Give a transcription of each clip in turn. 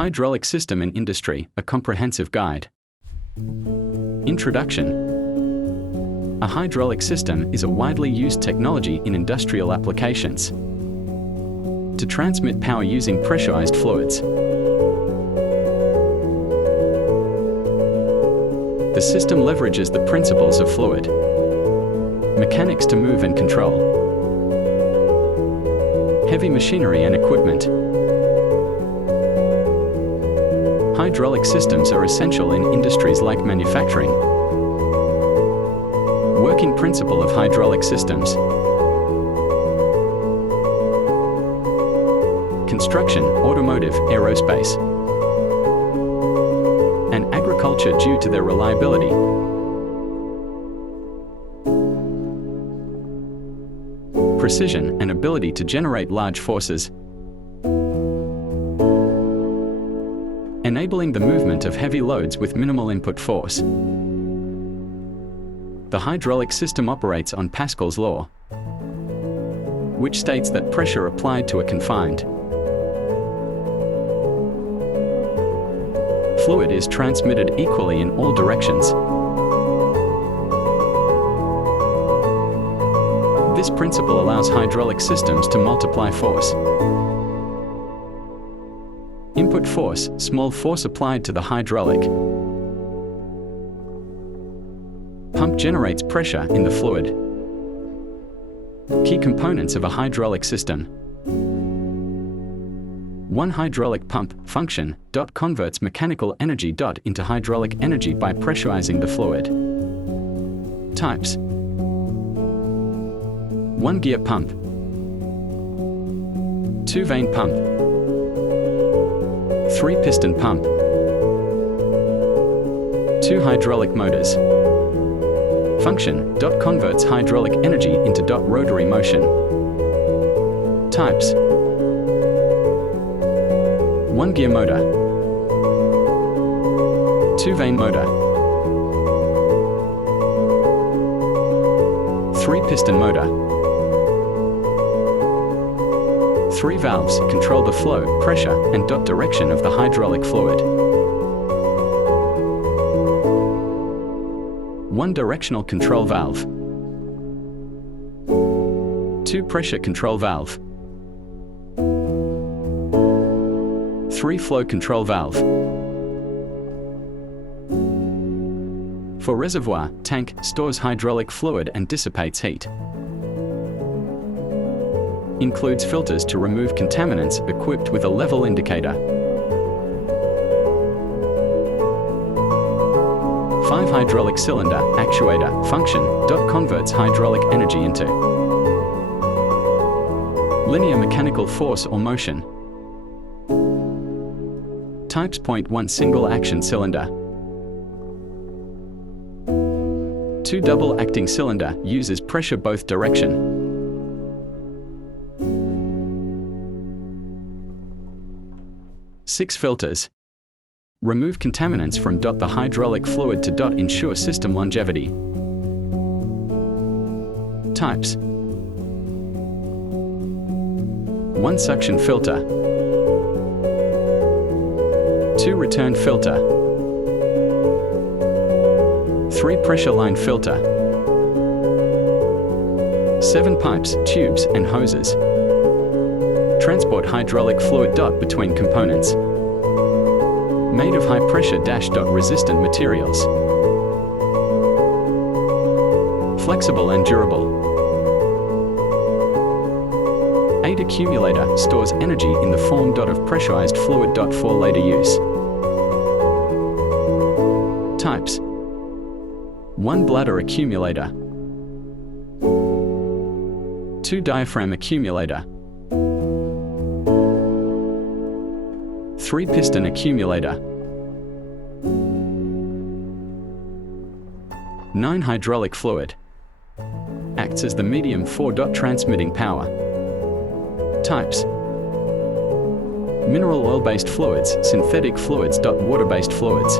Hydraulic System in Industry, a Comprehensive Guide. Introduction. A hydraulic system is a widely used technology in industrial applications to transmit power using pressurized fluids. The system leverages the principles of fluid mechanics to move and control heavy machinery and equipment. Hydraulic systems are essential in industries like manufacturing. Working principle of hydraulic systems. Construction, automotive, aerospace, and agriculture due to their reliability. Precision and ability to generate large forces, enabling the movement of heavy loads with minimal input force. The hydraulic system operates on Pascal's law, which states that pressure applied to a confined fluid is transmitted equally in all directions. This principle allows hydraulic systems to multiply force. Input force, small force applied to the hydraulic pump generates pressure in the fluid. Key components of a hydraulic system. 1. Hydraulic pump function. Converts mechanical energy into hydraulic energy by pressurizing the fluid. Types. 1 gear pump, 2 vane pump, 3 piston pump, 2 hydraulic motors. Function. Converts hydraulic energy into rotary motion. Types. 1 gear motor, 2 vane motor, 3 piston motor. 3 valves control the flow, pressure, and direction of the hydraulic fluid. 1 directional control valve, 2 pressure control valve, 3 flow control valve. For reservoir, tank stores hydraulic fluid and dissipates heat. Includes filters to remove contaminants equipped with a level indicator. 5 hydraulic cylinder actuator function. Converts hydraulic energy into linear mechanical force or motion. Types. 1 single action cylinder, 2 double acting cylinder uses pressure both direction. 6 filters. Remove contaminants from the hydraulic fluid to ensure system longevity. Types. 1 suction filter, 2 return filter, 3 pressure line filter, 7 pipes, tubes, and hoses. Transport hydraulic fluid between components. Made of high pressure resistant materials. Flexible and durable. 8 accumulator stores energy in the form of pressurized fluid for later use. Types. 1 bladder accumulator, 2 diaphragm accumulator, 3 piston accumulator, 9 hydraulic fluid. Acts as the medium for transmitting power. Types. Mineral oil-based fluids, synthetic fluids, water-based fluids.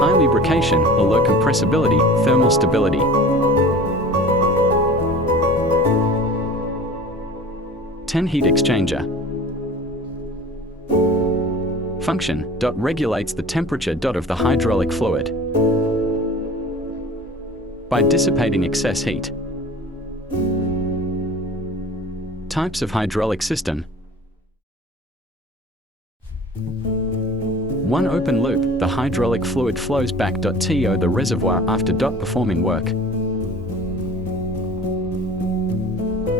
High lubrication or low compressibility, thermal stability. 10 heat exchanger. function regulates the temperature of the hydraulic fluid by dissipating excess heat. Types of hydraulic system. 1. Open loop, the hydraulic fluid flows back to the reservoir after performing work.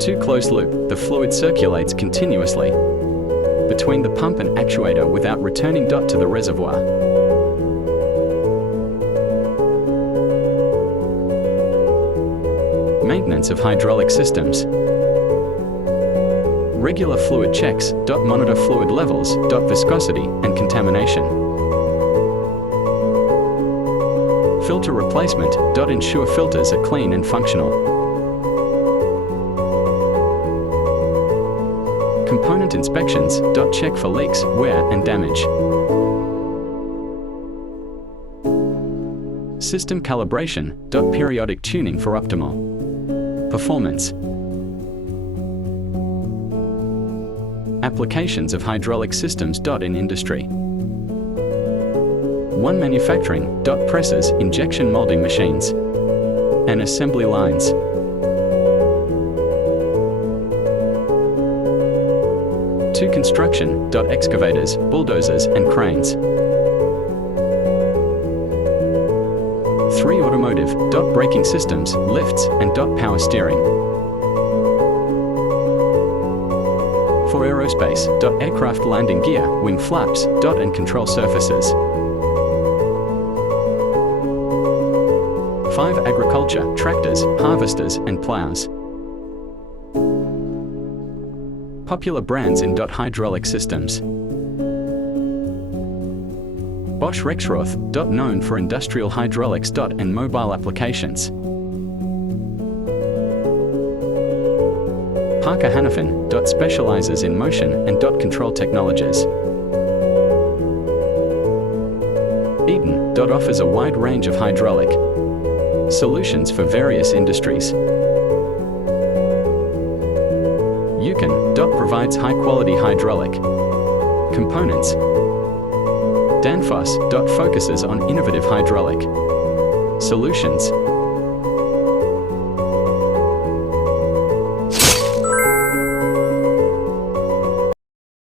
2. Closed loop, the fluid circulates continuously between the pump and actuator without returning to the reservoir. Maintenance of hydraulic systems. Regular fluid checks monitor fluid levels, viscosity and contamination. Filter replacement ensure filters are clean and functional. Component inspections check for leaks, wear and damage. System calibration periodic tuning for optimal performance. Applications of hydraulic systems in industry. 1. Manufacturing presses, injection molding machines and assembly lines. 2. Construction excavators, bulldozers and cranes. 3. Automotive braking systems, lifts and power steering. 4. Aerospace aircraft landing gear, wing flaps and control surfaces. 5. Agriculture, tractors, harvesters and plows. Popular brands in hydraulic systems. Bosch Rexroth known for industrial hydraulics and mobile applications. Parker Hannifin specializes in motion and control technologies. Eaton offers a wide range of hydraulic solutions for various industries. Yukon provides high-quality hydraulic components. Danfoss focuses on innovative hydraulic solutions.